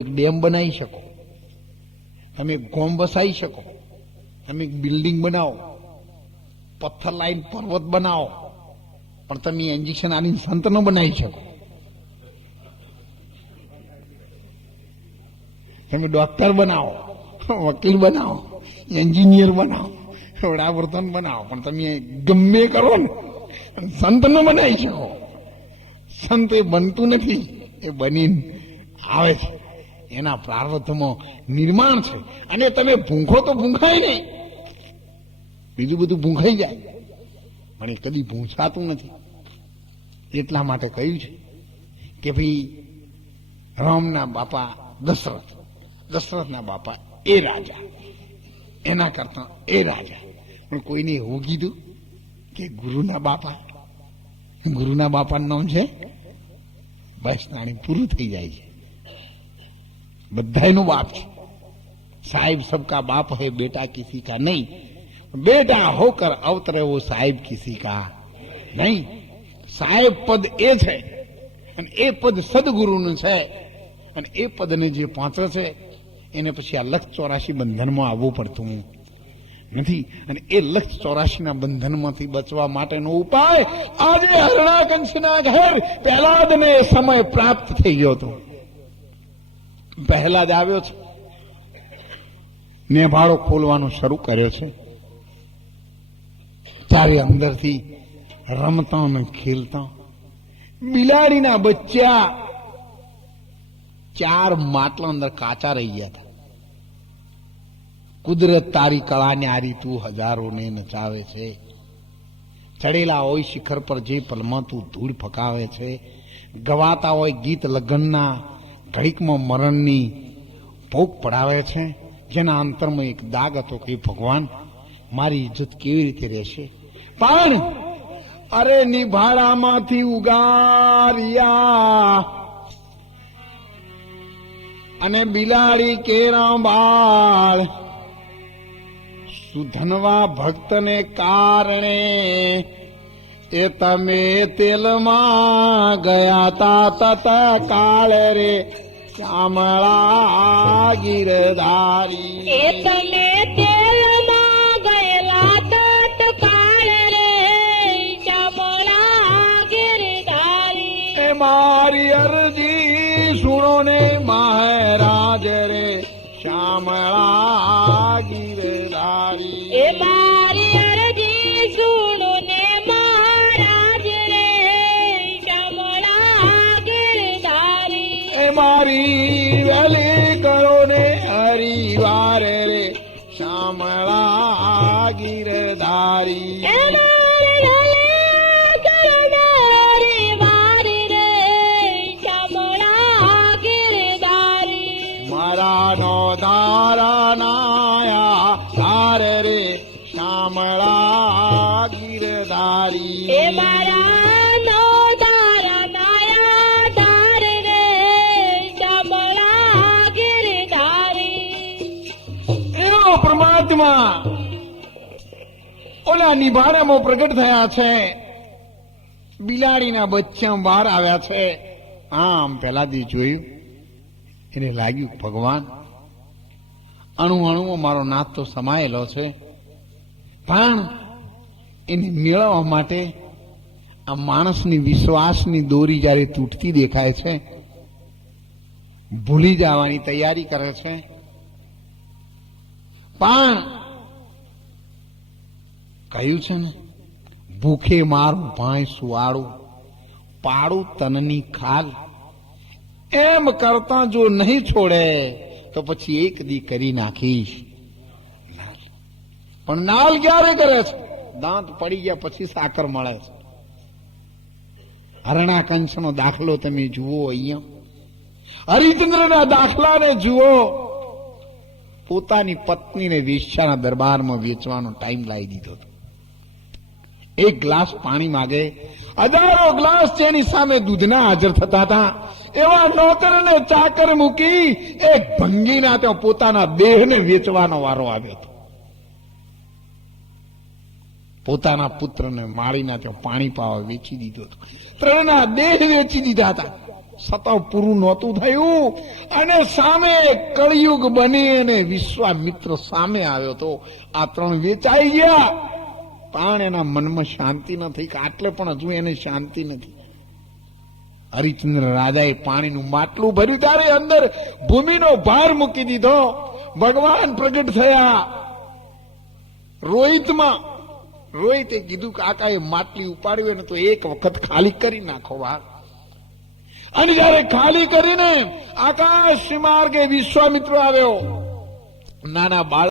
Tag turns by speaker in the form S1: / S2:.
S1: એક ડેમ બનાવી શકો. તમે ગોમ વસાવી શકો. તમે એક બિલ્ડિંગ બનાવો. પથ્થર લાઈન પર્વત બનાવો. પણ તમે ઇન્જેક્શન આની સંત ન બનાવી શકો. તમે ડોક્ટર બનાવો, વકીલ બનાવો એન્જિનિયર બનાવો, વડાપ્રધાન બનાવો. પણ તમે ગમે કરો ને સંત ન બનાવી શકો. સંત એ બનતું નથી, એ બનીને આવે છે. એના પ્રારબ્ધમાં નિર્માણ છે. અને તમે ભૂંખો તો ભૂંખાય નહીં. બીજું બધું ભૂંખાઈ જાય. પણ એ કદી ભૂંસાતું નથી. એટલા માટે કહ્યું છે કે ભાઈ, રામના બાપા દશરથ, દશરથના બાપા એ રાજા. એના કરતા એ રાજા. પણ કોઈને એવું કીધું કે ગુરુના બાપા, ગુરુના બાપાનું નામ છે? બસ નાણી પૂરું થઈ જાય છે. બધાયનો બાપ છે. સાહેબ સબકા બાપ હે, બેટા કિસી કા નહીં. બેટા હોકર અવતરે વો સાહેબ કિસી કા નહીં. સાહેબ પદ એ છે અને એ પદ સદગુરુનું છે અને એ પદને જે પાત્ર છે, એને પછી આ લક્ષ ચોરાશી બંધનમાં આવવું પડતું નથી. અને એ લક્ષ ચોરાશીના બંધનમાંથી બચવા માટેનો ઉપાય આજે હરણાકંશના ઘર, પહેલાદને સમય પ્રાપ્ત થઈ ગયો હતો. પહેલા જ આવ્યો છે. નેભાળો ખોલવાનો શરૂ કર્યો છે. ત્યારે અંદરથી રમતા અને ખેલતા. બિલાડીના બચ્ચા ચાર માટલા અંદર કાચા રહી ગયા હતા. કુદરત તારી કળાને આ રીતું હજારોને નચાવે છે. ચડેલા હોય શિખર પર જે પલમાં ધૂળ ફકાવે છે. ગવાતા હોય ગીત લગ્નના ઘડીકમાં મરણની ભોગ પડાવે છે, જેના અંતરમાં એક દાગ હતો કે ભગવાન, મારી ઇજ્જત કેવી રીતે રહેશે? પણ અરે નિભાડામાંથી ઉગારિયા. અને બિલાડી કેરા બાળ સુધનવા ભક્તને કારણે એ તમે તેલમાં ગયા તા તત કાળ રે શ્યામળા ગીરધારી.
S2: એ તમે તેલમાં ગયેલા તત્કાળ રે ચામડા ગિરધારી.
S1: એ મારી અરજી સુણો ને મહારાજ રે શ્યામળા ગીરધારી.
S2: એ મારી અરજી સુણો
S1: મારી વેલી કરો ને હરિવાર રે. શામળા ગીરધારી
S2: મારી
S1: નો ધારા નાયા તાર રે. શ્યામળા ગીરધારી પરમાત્મા ઓલા નિભાણામાં પ્રગટ થયા છે. બિલાડીના બચ્ચા બહાર આવ્યા છે. આમ પેલાથી જોયું. એને લાગ્યું, ભગવાન, અણુ અણુમાં મારો નાથ તો સમાયેલો છે. પણ એને મેળવવા માટે આ માણસની વિશ્વાસની દોરી જ્યારે તૂટતી દેખાય છે, ભૂલી જવાની તૈયારી કરે છે. પણ કહ્યું છે ને, ભૂખે મારું ભાઈ સુવાડું પાડું તનની ખાલ. એમ કરતા જો નહીં છોડે, તો પછી એક દી કરી નાખીશ. પણ નાલ ક્યારે કરે છે? દાંત પડી ગયા પછી સાકર મળે છે. હરણા કંસનો દાખલો તમે જુઓ અહીંયા. હરિચંદ્રના દાખલાને જુઓ. પોતાની પત્નીને વેશ્યાના દરબારમાં વેચવાનો ટાઈમ લાવી દીધો હતો. એક ગ્લાસ પાણી માગે, હજારો ગ્લાસ તેની સામે દૂધના હાજર થતા હતા. એવા નોકરને ચાકર મૂકી એક ભંગીના ત્યાં પોતાના દેહને વેચવાનો વારો આવ્યો હતો. પોતાના પુત્રને માળીના ત્યાં પાણી પાવા વેચી દીધો હતો. ત્રણના દેહ વેચી દીધા હતા. સતત પૂરું નહોતું થયું. અને સામે કળિયુગ બની અને વિશ્વામિત્ર સામે આવ્યો તો આ ત્રણ વેચાઈ ગયા. પણ એના મનમાં શાંતિ નથી, કે આટલે પણ હજુ એને શાંતિ નથી. હરિચંદ્ર રાજાએ પાણીનું માટલું ભર્યું, ત્યારે અંદર ભૂમિનો ભાર મૂકી દીધો. ભગવાન પ્રગટ થયા. રોહિતમાં, રોહિતે કીધું કે આકાએ માટલી ઉપાડ્યું એને તો એક વખત ખાલી કરી નાખો વાર અને જયારે ખાલી કરીને આકાશ માર્ગે વિશ્વામિત્ર આવ્યો નાના બાળ